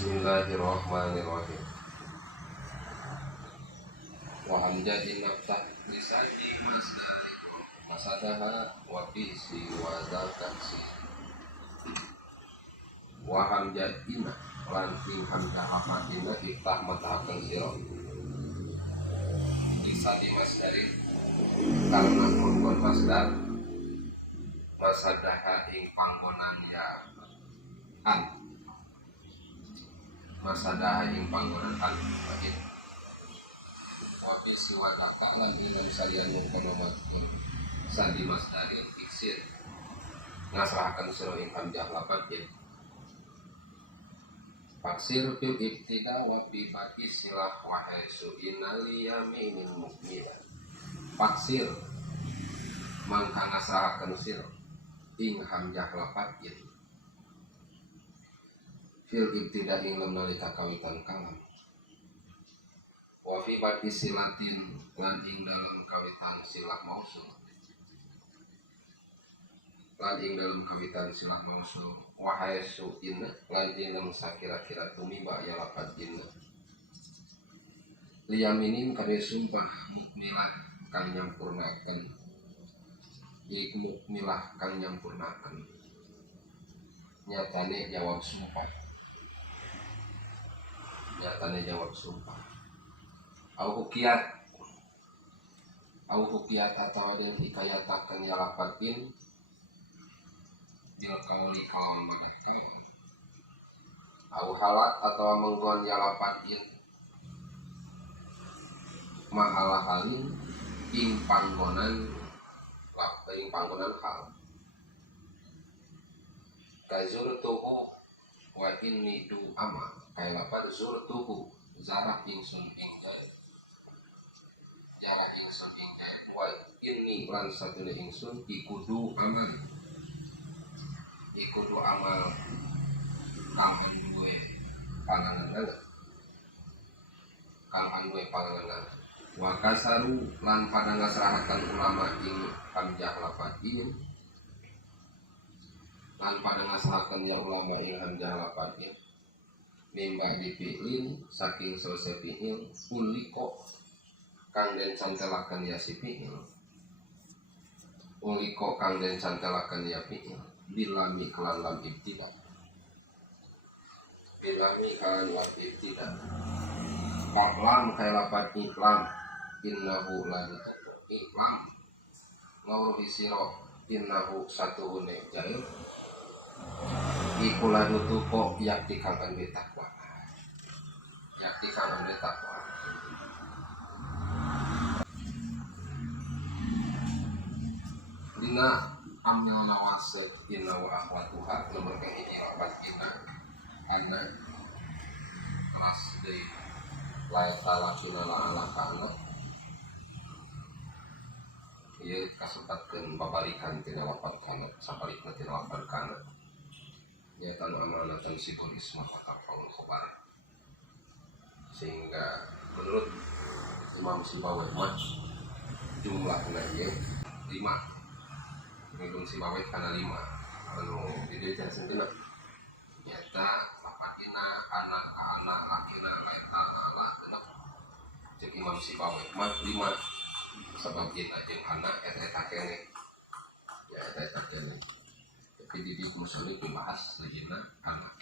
Bismillahirrahmanirrahim. Wa hamjadin naftah lisani masdari masadaha wa bisi wa zakasi. Wa hamjadina lanting hamdah hamadina iftah matahakan siro lisani masdari karena mengkon masdar masadaha ing panggonan ya an masadaha ing panggonan an bagi wabi siwadaka lan dalam salian mengkonomat sandi masdari iksir ngasrahakan siro ing hamdah lapan ya faksir fil ibtida wa bi baki silah wa haisu innali yaminin mukmila faksir mangka ngasrahakan siro ing hamdah lapan ya fil ibtida ing lam nalika kawitan kalam wa fi baki silatin lan ing dalam kawitan silah mausul lan ing dalam kawitan silah mausul wahai su'inna lan ing dalam sakira-kira tumiba ya lapat inna liyaminin kami sumpah mukmilah kang nyampurnakan iku mukmilah kang nyampurnakan nyatane jawab sumpah au hukiyat atau dan hikayatakan ya lapatin bil kauli kalam bagai kawan au halat atau menggon ya lapatin mahalah halin ing panggonan hal kazurtuhu wa inni du ama kaya lapat zurtuhu zarah ingsun ingkar jarah ingsun ingkar wa inni lan satune ingsun ikudu amal kang duwe panganan wa kasaru lan pada ngasrahakan ulama ing hamjah lapat ieu lan pada ngasrahakan ya ulama ing hamjah lapat ieu mimba dipi'lin saking selesai fi'il uliko kang den cantelakan ya si fi'il uliko kang den cantelakan ya fi'il bilami kelan lam ibtida Paklam kaya lapat iklam innahu lan iklam ngawruhi siro innahu satuhune jail iku lan nutuko yakti kang ande takwa lina amil nawasat inna wa akhwatuha nomor ini lapat inna anna kelas dari laita lakina la'ala kana ia kasempatkan babarikan tina lapat kana sapalikna tina lapat kana ya tanu amanatan sibun isma fatakfaul khobar sehingga menurut Imam Sibawai jumlahnya ya 5 Menurut Sibawai karena 5 anu video jangan sendiri nyata lapatina anak lakina laita lakina cek Imam Sibawai 5 sebab kita jeung anak eta kene ya eta kene tapi di musolih dibahas lajina anak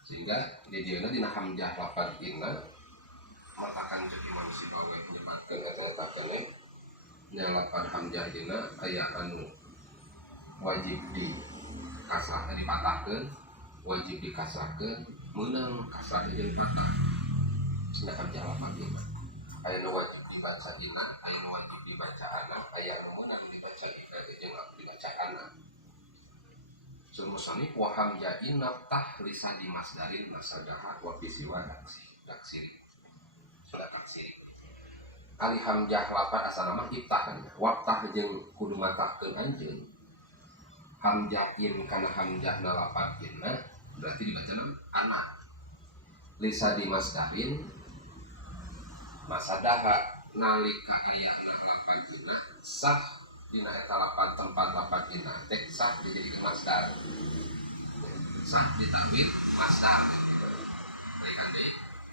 sehingga di diana dina hamjah lapan inna matakan cek Imam Sibawai nyebatkeun eta kene nyalapan hamjah dina aya anu wajib dikasrahkeun dipatahkeun wajib dikasrahkeun meunang kasrah jeung patah cenah hamjah lapan dina aya nu wajib dibaca dina aya nu wajib dibaca ana aya nu meunang dibaca dina jeung dibaca ana sumusani wa hamjah inna tahlisa di masdarin nasagaha wa bisiwa daksiri sudah taksiri ali hamjah lapan asal nama ibtahan waktah jeung kudu matahkeun anjeun hamjahin kana hamjah lapatinna berarti dibaca anak lisa di masdarin masadaha nalika aya lapatinna sah dina eta lapan tempat lapatinna tek sah dijadikeun masdar sah ditakwil masdar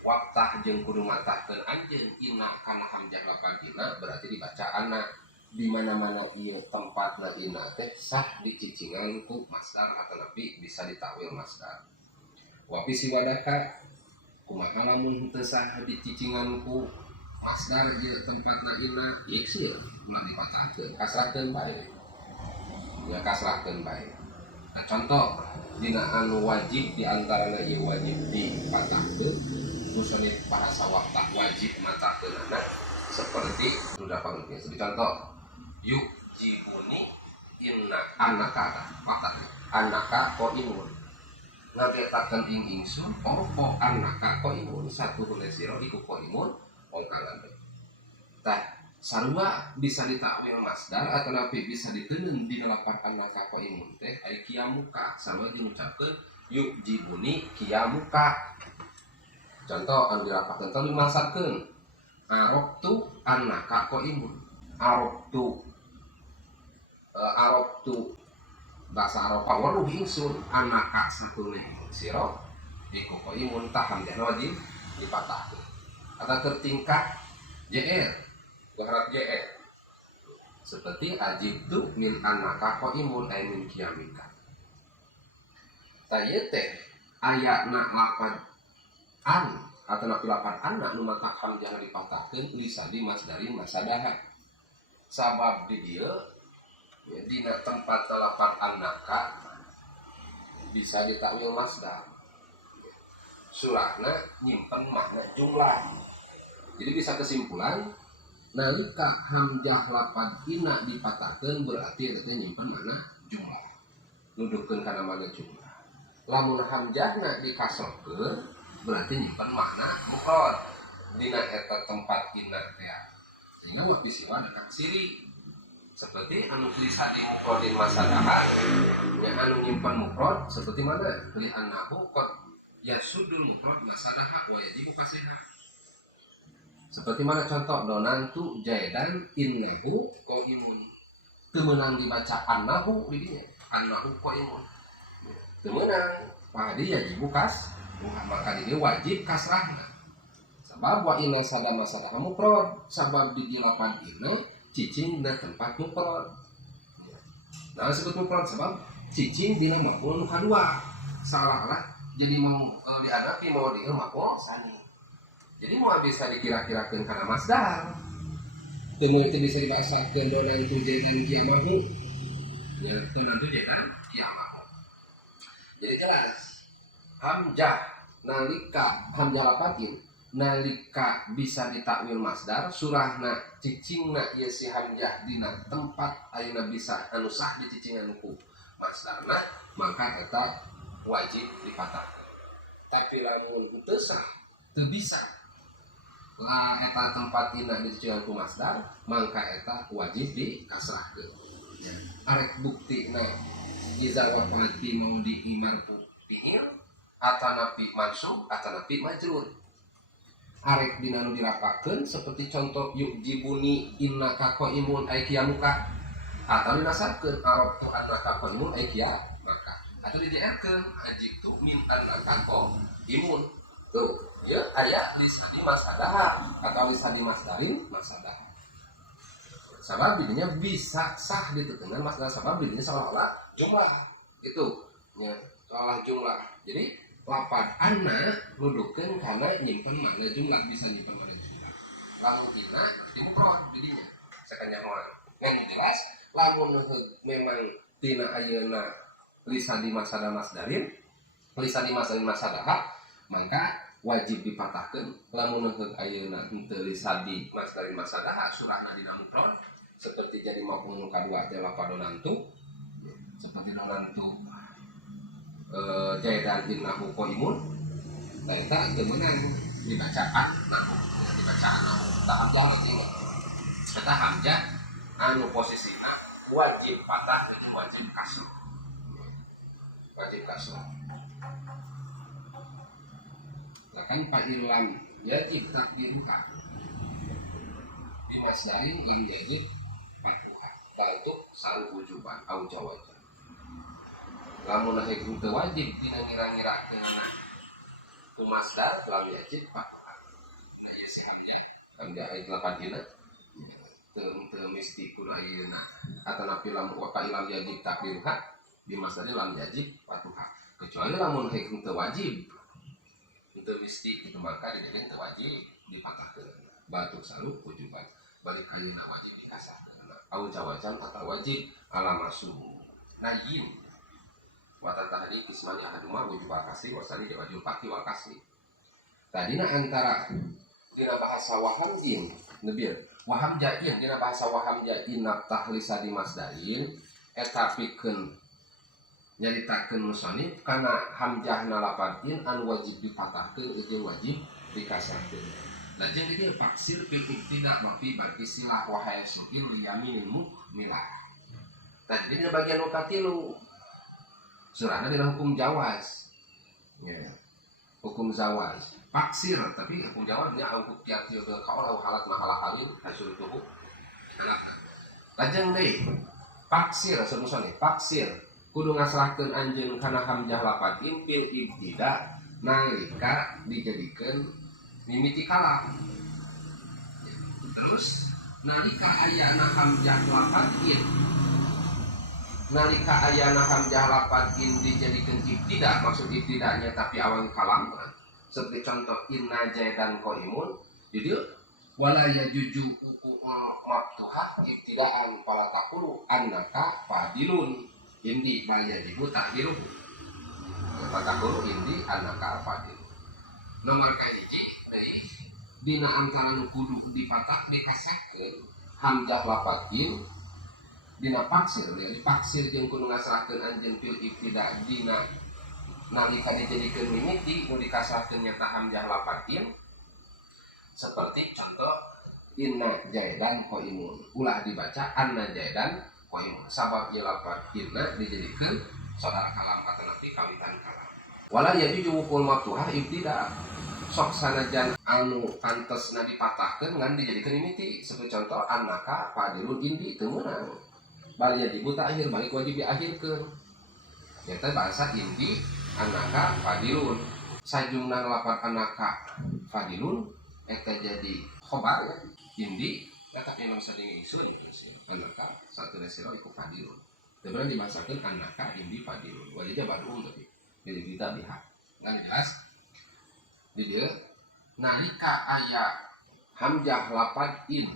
waktah jeung kudu matahkeun anjeun inna kana hamzah lapan inna berarti dibaca anak di mana-mana ieu tempatna inna teh sah dicicingan ku masdar atau nabi bisa ditakwil masdar. Wa fi siwadaka kumaha lamun teu sah dicicingan ku masdar ieu tempatna inna ieu sih ulah dipatahkeun kasrahkeun bae. Ya kasrahkeun bae. Nah, contoh dina anu wajib di antarana ieu wajib dipatahkeun musonif bahasa waktah wajib matahkeun anak seperti sudah panggil contoh yuk jibuni inna annaka waktah annaka qaimun ngagetakeun ing ingsun opo annaka qaimun satu hule sira iku qaimun wong kalan tah sarua bisa ditakwil masdar atau napi bisa diteunun dina lapan annaka qaimun teh aya kiamuka sarua diucapkeun yuk jibuni kiamuka. Contoh ambil apa contoh dimaksudkan aroktu annaka qaimun aroktu bahasa Arab waruh ingsun annaka satune sira iku qaimun taham jangan wajib dipatahkeun atau tertingkat jr berharap jr seperti ajibtu min annaka qaimun ay min qiyamika tayeu teh ayatna lapan an atau napi lapan anak nu mata hamzah dipatahkeun lisadi masdarin masadaha sabab di dieu ya dina tempat lapan annaka bisa ditakwil masdar surahna nyimpen makna jumlah jadi bisa kesimpulan nalika hamzah lapan ina dipatahkeun berarti eta nyimpen makna jumlah nuduhkeun kana makna jumlah lamun hamzahna dikasrohkeun berarti nyimpen makna mufrad dina eta tempat inna teh sehingga wa bisiwa datang siri seperti anu tulisan di mufradin masadaha nya anu nyimpen mufrad seperti mana li annahu qad yasudul mufrad masadaha wa yajibu fasiha seperti mana contoh donantu jaidan innahu qaimun teu meunang dibaca annahu di dinya annahu qaimun teu meunang padi yajibu kas maka dia wajib kasrahna sabab wa inna sadama sadaha mufrad sabab di lapan inna cicing dina tempat mufrad nah disebut mufrad sebab cicing dina maf'ul kadua salah lah jadi mau dihadapi mau di maf'ul sani jadi mau bisa dikira-kirakeun kana masdar teu itu bisa dibahasakeun donan tu jaitan kiamahu ya donan tu jaitan kiamahu jadi jelas hamzah nalika hamzah lapatin nalika bisa ditakwil masdar surahna cicingna ieu si hamzah dina tempat ayeuna bisa anu sah dicicinganku masdarna maka eta wajib dipatah tapi lamun teu sah teu bisa lah eta tempat ina dicicinganku masdar maka eta wajib dikasrahkeun arek buktina iza wafati mau diimartu fi'il atanapi mansub atanapi majrur arek dina nu dirapakeun seperti contoh yuk jibuni innaka qaimun ay kiamuka atau dinasabkeun arabtu annaka qaimun ay kiamaka atau dijeerkeun ajibtu min annaka qaimun tuh ya aya lisani masadaha atau lisani masdarin masadaha sabab didinya bisa sah ditekeungan masdar sabab didinya seolah-olah jumlah itu ya seolah jumlah jadi lapan anna nuduhkeun kana nyimpen makna jumlah bisa nyimpen makna jumlah lamun tina berarti mufrad didinya sakanya moal ngan jelas lamun memang tina ayeuna lisan di masada masdarin lisan di masdarin masadaha maka wajib dipatahkeun lamun ayeuna henteu lisan di masdarin masadaha surahna dina mufrad seperti jadi maf'ul kadua teh lapadonantu seperti donantu jaidan innahu qaimun nah eta teu meunang dibacaan nahu dibacaan nahu tah hamzah lagi eta hamzah anu posisina wajib patah dan wajib kasroh lah kan fa'ilam yajib takdiruha dimasdarin in yajib fathuha untuk sal wujuban au jawaban lamun hek teu wajib dina ngira-ngirakeunna Masdar lam yajib patuhan. Nah ya si hamzah ayat 8 dina teu mesti kudu ayeuna atanapi lam wa lam yajib takdirha di masdar lam yajib patuhan. Kecuali lamun heukeun teu wajib teu mesti itu maka dijadikan teu wajib dipatahkeun. Batuk salu wujuban balik ayeuna wajib dikasahkeun. Au jawajan atau wajib ala masuk. Nayin watan tahani kismani ahaduma wujub akasi wasani wajib paki wakasi. Tadina antara dina bahasa waham in nebir waham jain dina bahasa waham jain tahlisa di masdarin eta pikeun nyaritakeun musannif kana hamzahna lapadin an wajib dipatahkeun jeung wajib dikasahkeun. Lajeng dieu faksir fil ibtida mafi bar istilah wahai sukil yaminil mukmilah. Tadi dina bagian nu katilu surahna dina hukum jawaz. Ya. Hukum zawaz. Faksir tapi hukum jawaznya au tiap-tiap kaul au halat mahalah halin hasil tubuh. Lajeng deui faksir semusana faksir kudu ngasrahkeun anjeun kana hamzah lapadin fil ibtida nalika dijadikeun mimiti kalam. Terus nalika ayana hamzah lapadin nalika ayana hamzah lapadin dijadikeun ibtida maksud ibtidanya tapi awal kalam seperti contoh inna jaidan qaimun jadi wala yajuju maftuhah ibtidaan fala taqulu annaka fadilun indi ma yajibu tahdiruhu fataqulu indi annaka fadilun. Nomor kahiji deui dina antara nu kudu dipatah dikasahkeun hamzah lapadin dina faksir jadi faksir jeung kudu ngasrahkeun anjeun fil ibtida dina nalika dijadikeun mimiti nu dikasahkeun nya hamzah lapadin seperti contoh inna jaidan qaimun ulah dibaca anna jaidan qaimun sabab ieu lapadinna dijadikeun saudara kalam atau nanti kawitan kalam. Wala yajuju wukul maftuhah ibtida sok sanajan anu pantesna dipatahkeun ngan dijadikeun mimiti seperti contoh annaka fadilun indi teu meunang bal yajibu ta'khir balik wajib diakhirkeun. Eta bahasa indi anaka fadilun sajumna lapat anaka fadilun eta jadi khobar ya indi tetap yang sadeng isun anaka satu resiro iku fadilun sebenarnya dibahasakeun anaka indi fadilun wajibnya badung tapi jadi kita lihat ngan jelas di dieu nalika aya hamzah lapad in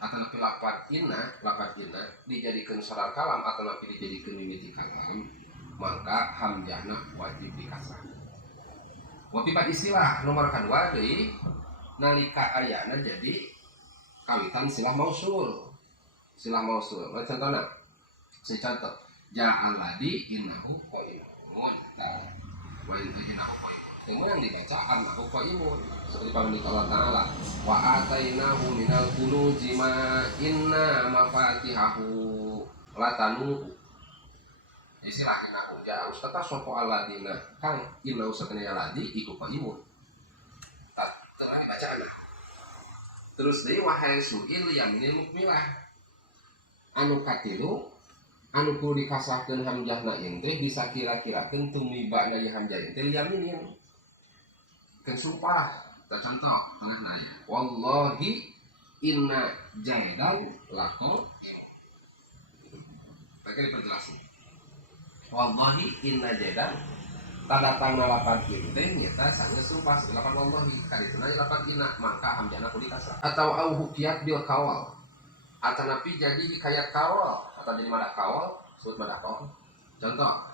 atau napi lapad inna dijadikeun sadar kalam atau napi dijadikeun mimiti kalam maka hamzahna wajib dikasah. Wapipat istilah nomor kedua deui nalika ayana jadi kawitan silah mausul. Silah mausul. Contohna si contoh ja'al ladhi innahu qaimun. Wa innahu qaimun. Yang dibaca annahu qaimun. Seperti panggilan Allah Taala wa atainahu minal kunuzi ma inna mafatihahu latanu istilah inahu ja ustata sopo aladina kang inna usatanya aladi iku qaimun telah dibaca anak terus deui wahai suil yaminil mukmilah anu katilu anu kudu dikasahkeun hamzahna ieu teh bisa kira-kirakeun tumibana ieu hamzah teh yaminin keun sumpah teh contoh tengahna wallahi inna jaidan lakum pakai diperjelas wallahi inna jaidan tanda tangna lapan ieu teh nyata sangeus sumpah lapan wallahi kadituna lapan inna maka hamzahna kudu dikasrah atau au hukiyat bil kawal atanapi jadi hikayat kawal atau jadi madah kawal sebut madah kawal contoh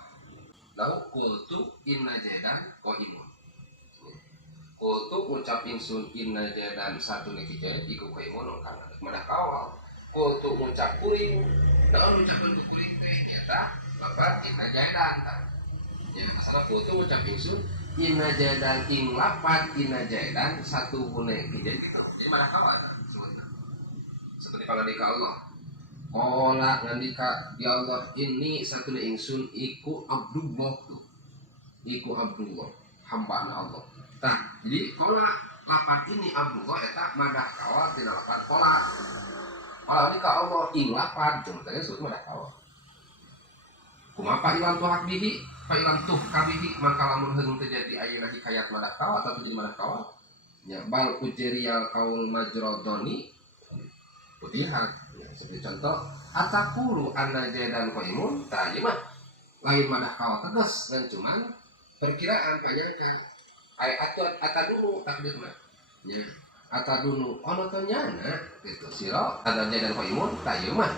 lau qultu inna jaidan qaimun qultu ngucap insun inna jaidan satu niki jaid iku qaimun kana madah kawal qultu ngucap kuring naon ucapan kuring teh nyata maka inna jaidan kan ya asal foto ucap insun inna jaidan ing lapat inna jaidan satu hune jadi mana kawan seperti pangandika Allah qala ngandika di Allah ini satu insun iku Abdullah tuh iku Abdullah hamba Allah nah jadi qala lapat ini Abdullah eta madah kawal tina lapat qala ini ka Allah ing lapat cuma tadi suatu madah kawal Kumaha ilam tuh hak bihi, fa ilam tuh kabihi, maka lamun heung terjadi ayeuna hikayat madah kawa atau jadi madah kawa. Ya bal ujriyal qaul majradoni putihat. Ya, seperti contoh atakulu anna jaidan qaimun, tah ieu mah lain madah kawa tegas dan cuman perkiraan panyangka. Ai atadunu takdirna. Ya, atadunu ono teu nyana kitu sira ada jaidan qaimun, tah ieu mah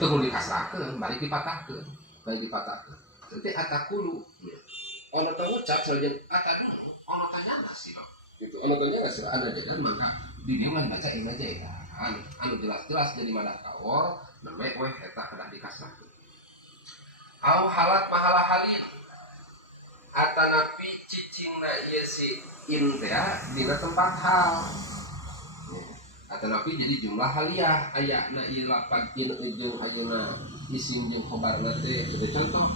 teu dikasrakeun, bari dipatahkeun. Bagi dipatahkeun. Jadi atakulu. Ono teu ngucap saja atadunu, ono teu nyana sira. Gitu. Ono teu nyana sira ada jaidan maka didieuman baca imah jaidan. Anu jelas-jelas jadi madah kawor, neme weh eta kedah dikasrahkeun. Au halat mahala halin atanapi cicingna ieu si in teh dina tempat hal. Atanapi jadi jumlah haliah ayana ieu lapad in jeung ayeuna isim jeung khobarna teh sebagai contoh.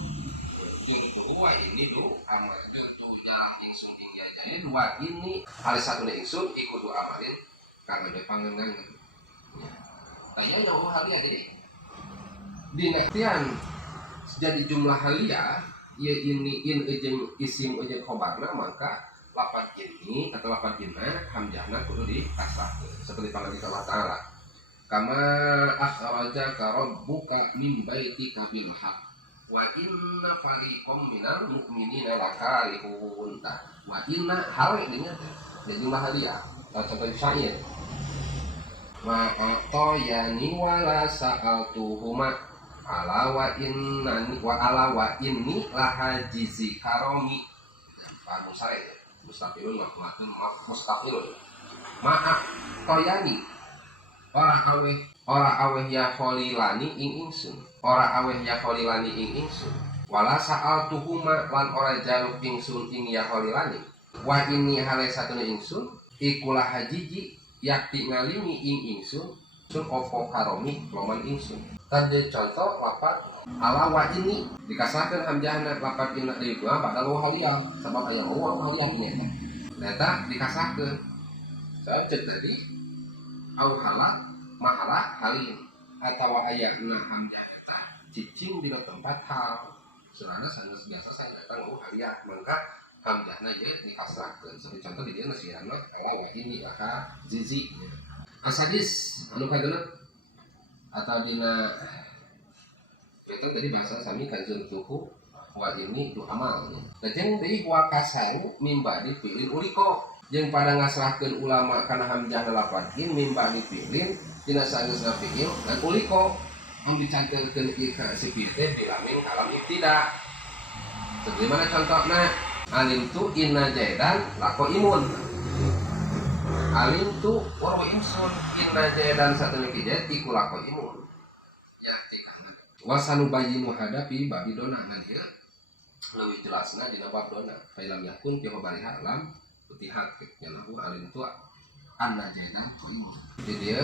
Jeung dua ini do amal teh tu jarang ingsun ing jajae dua ini hal satuna ingsun ikudu amalin karena dia pangenangan. Tanya nyawa haliah jadi dina tian jadi jumlah haliah ya ini in jeung isim jeung khobarna maka lapan ini atau lapan inna hamzahna kudu dikasrahkeun seperti panggilan Allah Ta'ala kama akhrajaka rabbuka min baitika bil haqq wa inna fariqam minal mu'minina lakarihun wa inna hal ini jadi jumlah haliah contoh syair ma'atoyani wala sa'altuhuma ala wa ala wa inni lahajizi karomi Pak Musare mustaqilun mustaqilun ma'atoyani ora aweh ya kholilani ing ingsun ora aweh ya kholilani ing ingsun wala sa'altuhuma lan ora jaluk ingsun ing ya kholilani wa inni hale satuna ingsun ikulah hajiji yakti ngalimi ing ingsun sun opo karomi loman ingsun tadi contoh lapat ala wa ini dikasahkan hamzahna lapat inna di dua padahal wa haliyah sebab aya wa haliyah nya eta dikasahkan saya cek tadi au halat mahala halin atawa ayatna hamzah cicing di tempat hal soalnya sanes biasa saya datang wa haliyah maka hamzahna ye dikasahkan seperti contoh di dieu nasihana ala wa ini maka zizi asadis anu kageuna atau dina itu tadi bahasa sami kanjeng tuhu wa ini tu amal lajeng deui wa kasaru mimba dipilin uliko jeung pada ngasrahkeun ulama kana hamzah lapadin mimba dipilin dina sageusna fiil dan uliko dicantelkeun ika sipil teh bilamin kalam ibtida seperti mana contohna alim tu inna jaidan lako imun alim tu waru insun inna jaidan satuna kijet iku lako imun ya tikana wasanu bayinu hadapi babi dona na dieu leuwih jelasna dina bab dona failam yakun fi khabariha lam putihat nyanahu alim tu anna jaidan tu imun jadi dia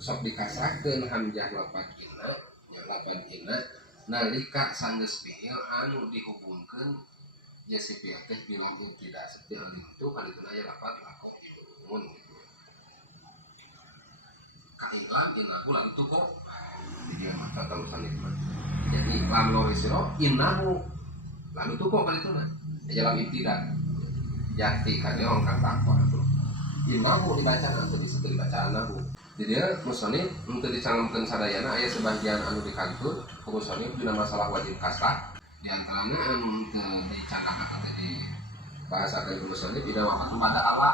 sok dikasahkeun hamzah lapan inna nya lapan inna nalika sanggeus fiil anu dihubungkeun ya si fiil teh bilang tidak seperti alim tu kalituna aya lapan lako imun kailan innahu lam tuko jadi mata tulisan itu jadi lam lorisiro innahu lalu tuko kali itu nah dalam ibtidak yakti kali orang kata apa itu innahu dibaca atau disebut dibaca annahu jadi musonib untuk dicangamkan sadayana ayat sebagian anu dikantun musonib dina masalah wajib kasrah diantaranya untuk dicanangkan atau di bahasa dari musonib tidak waktu pada Allah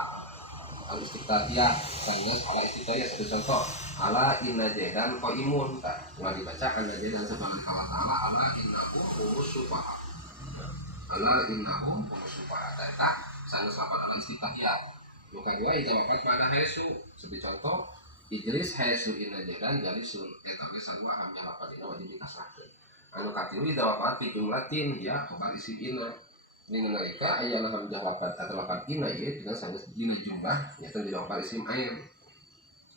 al-istiqtatiyah sangus ala istiqtatiyah satu contoh ala inna jaidan qaimun tak ulah dibaca anna jaidan subhanahu wa ta'ala ala innahu sufaha ala innahu sufaha tak sangus lapan ala istiqtatiyah luka dua itu wapat pada hesu seperti contoh Idris hesu inna jaidan jadi sun etane sarua hamzah lapan dina wajib dikasrahkeun anu katilu itu wapat fi jumlatin ya khabar isim inna dengan mereka ayat hamzah lapan atau lapan ina ya dengan sangat dina jumlah yaitu di lapan isim ayam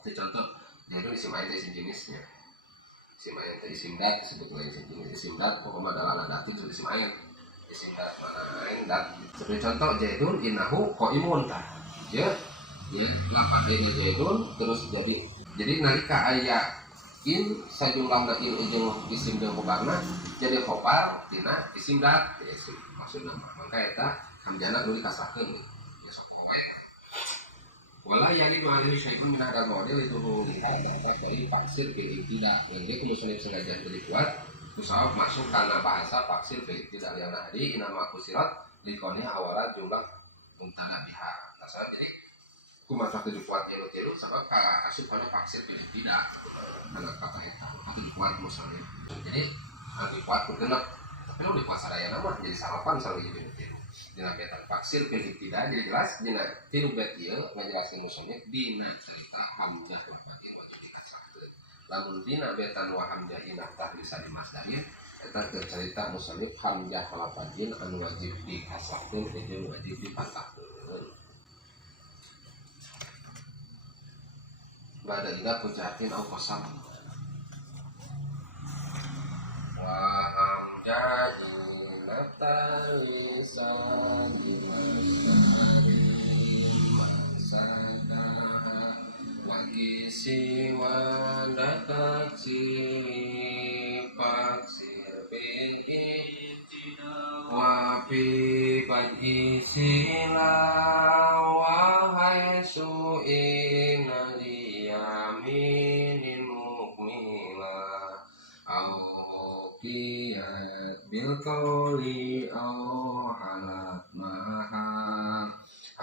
contoh yaitu isim ayam isim jenisnya isim ayam itu isim dat sebetulnya isim jenis isim dat pokoknya adalah nadatin itu isim ayam isim dat mana ayam dat seperti contoh jaidun innahu qaimun tah ya lapan ini jaidun terus jadi nalika ayat in sajumlah in ujung isim jeung khobarna jadi khobar tina isim dat ya isim maksudna mangka eta hamzana nu dikasahkeun ya sok kowe wala yani dua ini syai'un min hadal model itu lihat dari faksir bil tidak ini kemudian sengaja jadi kuat musawab masuk karena bahasa faksir bil tidak yang nadi nama kusirat likoni awalan jumlah muntada biha nah jadi kumaha tujuh kuat yang tilu sebab asup pada faksir bil tidak karena kata itu tujuh kuat misalnya jadi anu kuat genep tapi lu di kuasa raya nama jadi salapan selalu jadi tilu dina beta faksir bil tidak jadi jelas dina tilu bet ieu ngajelaskeun musannif dina cerita hamzah bagian wajib dikasahkeun lamun dina beta wa hamzah inah tah bisa dimasdarin eta cerita musannif hamzah lapadin anu wajib dikasahkeun jeung wajib dipatahkeun bada ida pujatin au qasam wa hamzah natalisa isi wandataksi paksir bin wapi pad isila wahai su'in liyaminin mukmila au qiyat bil qawli au halat maha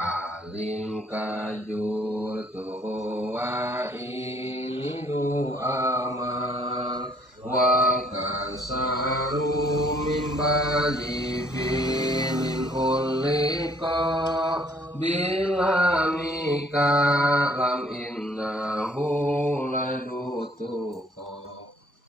alim kajur tuwa inidu amal wa kasaru min badi filin ulika bilamika lam innahu